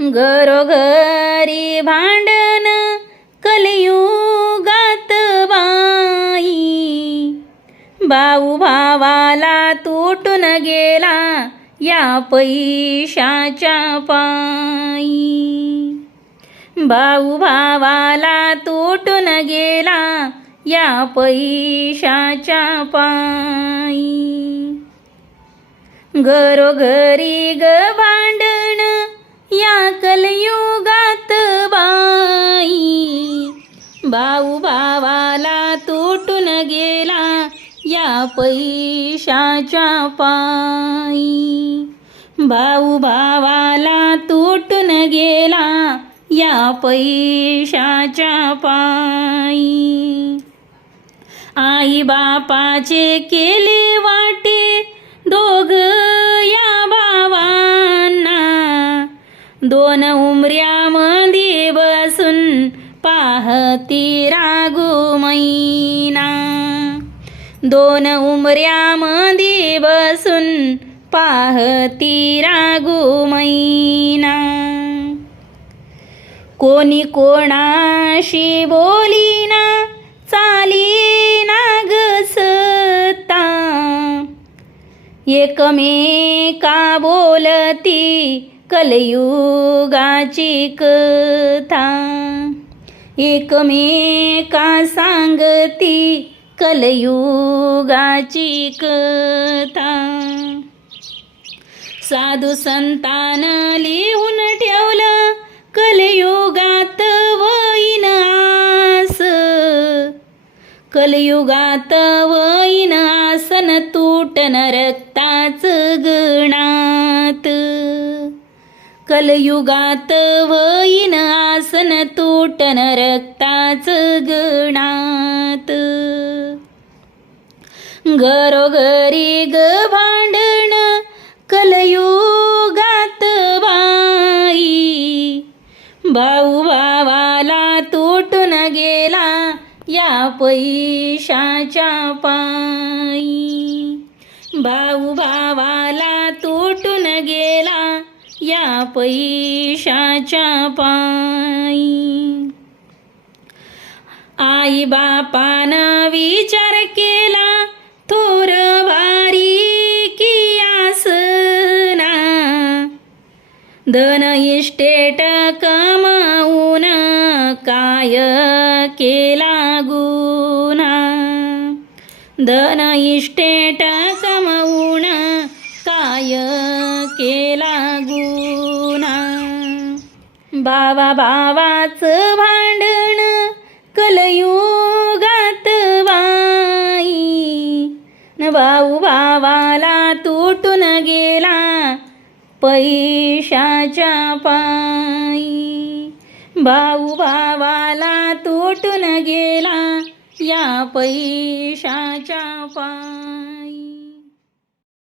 घरोघरी भांडण कलयुगात बाई. भाऊ भावाला तुटून गेला या पैशाच्या पायी. भाऊ भावाला तुटून गेला या पैशाच्या पायी. घरोघरी ग भांड या कलयुगात बाई. भाऊ भावाला तुटून गेला या पैशाच्या पायी. भाऊ भावाला तुटून गेला या पैशाच्या पायी. आई बापाचे केले वाटे दोघ दोन उमऱ्यामध्ये बसून पाहती रागू मैना. दोन मधी बसून पाहती रागू मैना. कोणी कोणाशी बोलीना चालीना गसता एकमेका बोलती कलयुगाची कथा. एकमेका सांगती कलयुगाची कथा. साधू संतान लिहून ठेवलं कलयुगात वैन आस. कलयुगात वैन आसन तुटन रक्ताच गणा. कलयुगात वैन आसन तुटन रक्ताच गणात. घरोघरी ग भांडण कलयुगात बाई. भाऊ भावाला तुटून गेला या पैशाच्या पायी. भाऊ भावाला या पैशाच्या पायी. आई बापाना विचार केला थोर भारी की ना धन इष्टेट कमाऊन काय केला गुना धन इष्टेट कमाऊन काय केला बाबा बाबाच भांडण कलयुगात वाई. न भाऊ भावाला तुटून गेला पैशाच्या पायी. भाऊ भावाला तुटून गेला या पैशाच्या पायी.